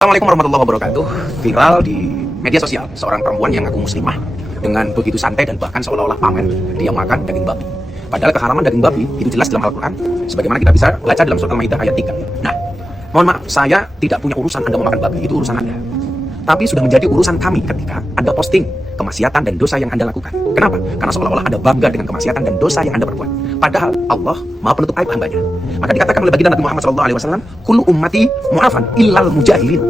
Assalamualaikum warahmatullahi wabarakatuh. Viral di media sosial seorang perempuan yang ngaku muslimah dengan begitu santai dan bahkan seolah-olah pamer dia makan daging babi. Padahal keharaman daging babi itu jelas dalam Al-Quran, sebagaimana kita bisa baca dalam surat Al-Maidah ayat 3. Nah, mohon maaf, saya tidak punya urusan Anda memakan babi, itu urusan Anda. Tapi sudah menjadi urusan kami ketika Anda posting kemaksiatan dan dosa yang Anda lakukan. Kenapa? Karena seolah-olah Anda bangga dengan kemaksiatan dan dosa yang Anda perbuat. Padahal Allah Maha penutup aib hambanya. Maka dikatakan oleh baginda Nabi Muhammad SAW, kullu ummati mu'afan illal mujahirin.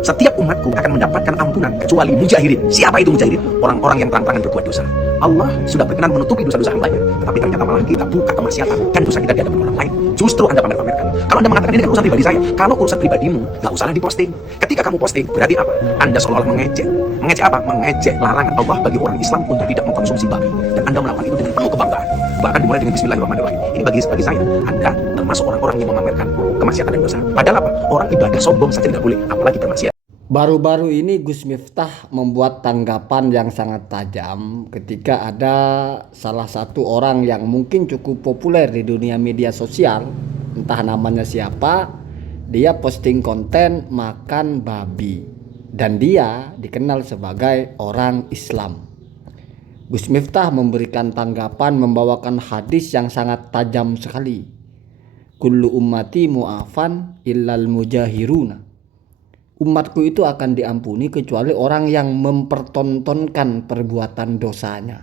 Setiap umatku akan mendapatkan ampunan kecuali mujahirin. Siapa itu mujahirin? Orang-orang yang terang-terangan berbuat dosa. Allah sudah berkenan menutupi dosa-dosa hambanya, tetapi ternyata malah kita buka kemaksiatan dan dosa kita di hadapan orang lain. Justru Anda pamer-pamerkan. Kalau Anda mengatakan ini kan urusan pribadi saya, kalau urusan pribadimu, nggak usahlah diposting. Ketika kamu posting, berarti apa? Anda seolah-olah mengejek. Mengejek apa? Mengejek larangan Allah bagi orang Islam untuk tidak mengkonsumsi babi. Dan Anda melakukan itu dengan penuh kebanggaan. Bahkan dimulai dengan Bismillahirrahmanirrahim. Ini bagi saya, Anda termasuk orang-orang yang memamerkan kemaksiatan dan dosa. Padahal apa? Orang ibadah sombong saja tidak boleh, apalagi bermaksiat. Baru-baru ini Gus Miftah membuat tanggapan yang sangat tajam ketika ada salah satu orang yang mungkin cukup populer di dunia media sosial, entah namanya siapa, dia posting konten makan babi dan dia dikenal sebagai orang Islam. Gus Miftah memberikan tanggapan membawakan hadis yang sangat tajam sekali. Kullu ummati mu'afan illal mujahiruna. Umatku itu akan diampuni kecuali orang yang mempertontonkan perbuatan dosanya.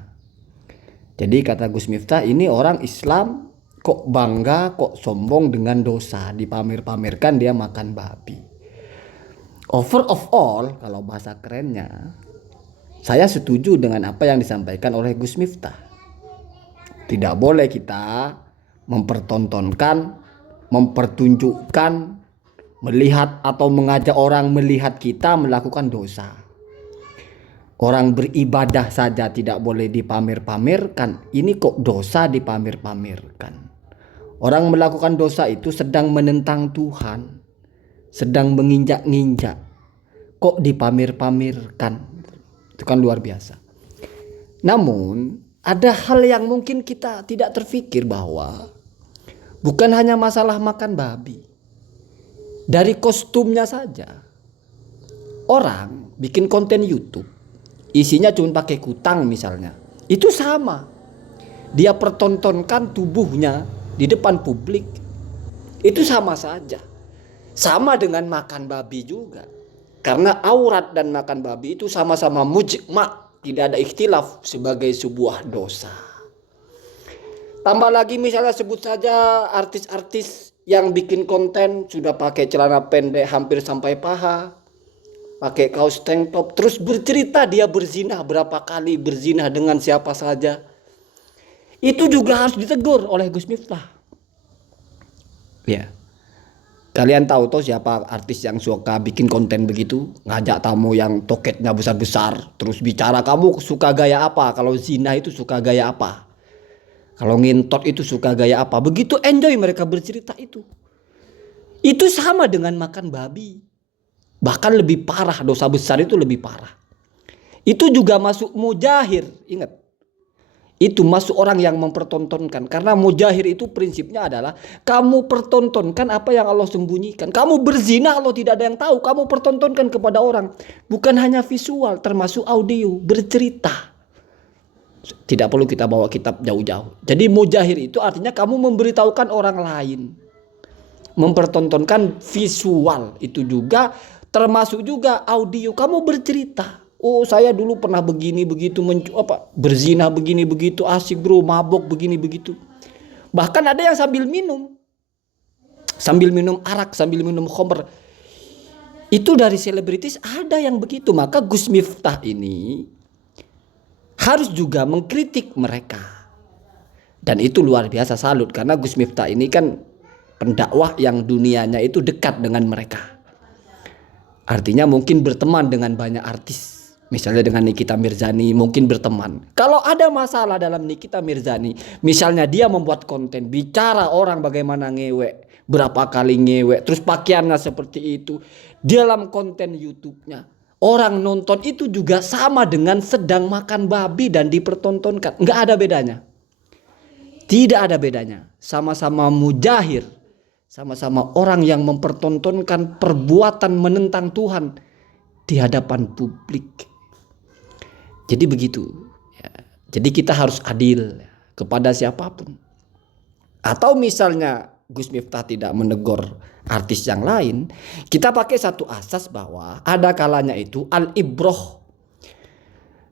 Jadi kata Gus Miftah, ini orang Islam kok bangga, kok sombong dengan dosa, dipamer-pamerkan dia makan babi. Over of all, kalau bahasa kerennya, saya setuju dengan apa yang disampaikan oleh Gus Miftah. Tidak boleh kita mempertontonkan, mempertunjukkan, melihat atau mengajak orang melihat kita melakukan dosa. Orang beribadah saja tidak boleh dipamer-pamerkan. Ini kok dosa dipamer-pamerkan. Orang melakukan dosa itu sedang menentang Tuhan, sedang menginjak-injak. Kok dipamer-pamerkan? Itu kan luar biasa. Namun ada hal yang mungkin kita tidak terfikir bahwa bukan hanya masalah makan babi. Dari kostumnya saja, orang bikin konten YouTube, isinya cuma pakai kutang misalnya, itu sama. Dia pertontonkan tubuhnya di depan publik, itu sama saja. Sama dengan makan babi juga. Karena aurat dan makan babi itu sama-sama mujma', tidak ada ikhtilaf sebagai sebuah dosa. Tambah lagi misalnya sebut saja artis-artis yang bikin konten sudah pakai celana pendek hampir sampai paha, pakai kaos tank top, terus bercerita dia berzinah berapa kali, berzinah dengan siapa saja. Itu juga harus ditegur oleh Gus Miftah. Ya, kalian tahu siapa artis yang suka bikin konten begitu, ngajak tamu yang toketnya besar-besar, terus bicara kamu suka gaya apa, kalau zina itu suka gaya apa, kalau ngintot itu suka gaya apa. Begitu enjoy mereka bercerita itu. Itu sama dengan makan babi. Bahkan lebih parah, dosa besar itu lebih parah. Itu juga masuk mujahir. Ingat. Itu masuk orang yang mempertontonkan. Karena mujahir itu prinsipnya adalah kamu pertontonkan apa yang Allah sembunyikan. Kamu berzina Allah tidak ada yang tahu. Kamu pertontonkan kepada orang. Bukan hanya visual, termasuk audio, bercerita. Tidak perlu kita bawa kitab jauh-jauh. Jadi mujahir itu artinya kamu memberitahukan orang lain. Mempertontonkan visual itu juga termasuk juga audio. Kamu bercerita. Oh, saya dulu pernah begini begitu berzina begini begitu, asik bro, mabok begini begitu. Bahkan ada yang sambil minum. Sambil minum arak, sambil minum khamr. Itu dari selebritis ada yang begitu. Maka Gus Miftah ini harus juga mengkritik mereka. Dan itu luar biasa salut. Karena Gus Miftah ini kan pendakwah yang dunianya itu dekat dengan mereka. Artinya mungkin berteman dengan banyak artis. Misalnya dengan Nikita Mirzani mungkin berteman. Kalau ada masalah dalam Nikita Mirzani, misalnya dia membuat konten bicara orang bagaimana ngewek, berapa kali ngewek, terus pakaiannya seperti itu, dalam konten YouTube-nya, orang nonton itu juga sama dengan sedang makan babi dan dipertontonkan. Nggak ada bedanya. Tidak ada bedanya. Sama-sama mujahir. sama-sama orang yang mempertontonkan perbuatan menentang Tuhan di hadapan publik. Jadi begitu. Ya. Jadi kita harus adil kepada siapapun. Atau misalnya Gus Miftah tidak menegur artis yang lain, kita pakai satu asas bahwa ada kalanya itu al-ibroh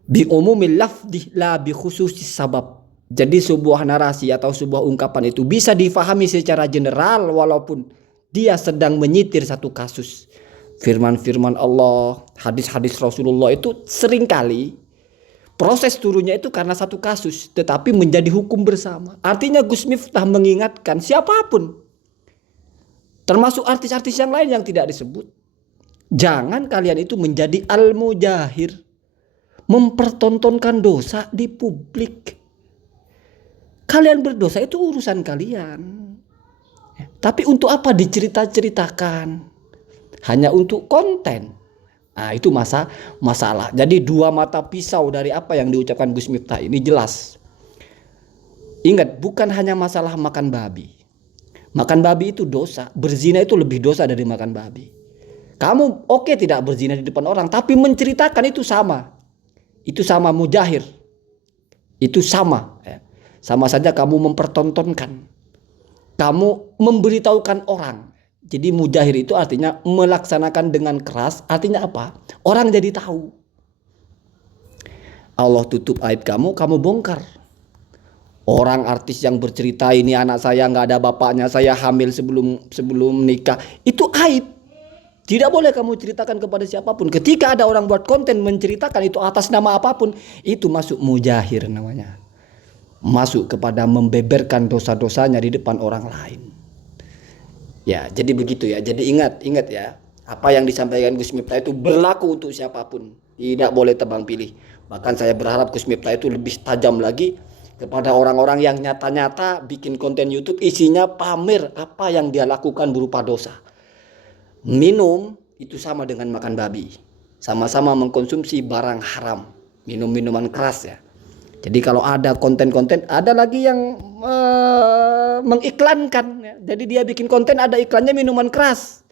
bi umumil lafdhi la bi khususis sabab. Jadi sebuah narasi atau sebuah ungkapan itu bisa difahami secara general walaupun dia sedang menyitir satu kasus. Firman-firman Allah, hadis-hadis Rasulullah itu seringkali proses turunnya itu karena satu kasus, tetapi menjadi hukum bersama. Artinya Gus Miftah mengingatkan siapapun, termasuk artis-artis yang lain yang tidak disebut, jangan kalian itu menjadi al-mujahir, mempertontonkan dosa di publik. Kalian berdosa itu urusan kalian. Tapi untuk apa dicerita-ceritakan? Hanya untuk konten. Nah, itu masalah. Jadi dua mata pisau dari apa yang diucapkan Gus Miftah ini jelas. Ingat, bukan hanya masalah makan babi. Makan babi itu dosa. Berzina itu lebih dosa dari makan babi. Kamu oke tidak berzina di depan orang, tapi menceritakan itu sama. Itu sama mujahir. Itu sama. Sama saja kamu mempertontonkan. Kamu memberitahukan orang. Jadi mujahir itu artinya melaksanakan dengan keras. Artinya apa? Orang jadi tahu. Allah tutup aib kamu, kamu bongkar. Orang artis yang bercerita ini anak saya nggak ada bapaknya, saya hamil sebelum nikah. Itu aib. Tidak boleh kamu ceritakan kepada siapapun. Ketika ada orang buat konten menceritakan itu atas nama apapun, itu masuk mujahir namanya. Masuk kepada membeberkan dosa-dosanya di depan orang lain. Ya, jadi begitu ya. Jadi ingat ya. Apa yang disampaikan Gus Miftah itu berlaku untuk siapapun. Tidak boleh tebang pilih. Bahkan saya berharap Gus Miftah itu lebih tajam lagi kepada orang-orang yang nyata-nyata bikin konten YouTube isinya pamer apa yang dia lakukan berupa dosa. Minum itu sama dengan makan babi. Sama-sama mengkonsumsi barang haram. Minum minuman keras ya. Jadi kalau ada konten-konten, ada lagi yang mengiklankan. Ya. Jadi dia bikin konten ada iklannya minuman keras.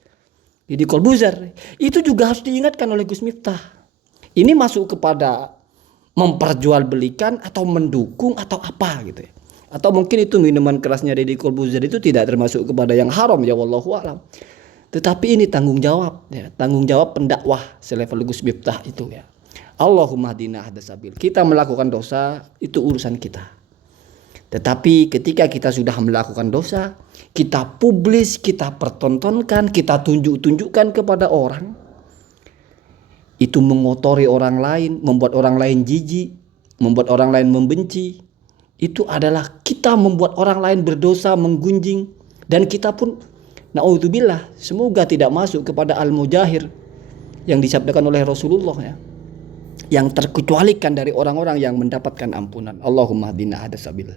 Jadi Corbuzier. Itu juga harus diingatkan oleh Gus Miftah. Ini masuk kepada memperjualbelikan atau mendukung atau apa gitu ya. Atau mungkin itu minuman kerasnya Deddy Corbuzier itu tidak termasuk kepada yang haram ya wallahu a'lam. Tetapi ini tanggung jawab ya, tanggung jawab pendakwah selevel Gus Miftah itu ya. Allahumma hdina hadasabil. Kita melakukan dosa itu urusan kita. Tetapi ketika kita sudah melakukan dosa, kita publis, kita pertontonkan, kita tunjukkan kepada orang. Itu mengotori orang lain, membuat orang lain jijik, membuat orang lain membenci. Itu adalah kita membuat orang lain berdosa, menggunjing. Dan kita pun, na'udzubillah, semoga tidak masuk kepada al-mujahir yang disabdakan oleh Rasulullah ya. Yang terkecualikan dari orang-orang yang mendapatkan ampunan. Allahumma hdina hadasabil.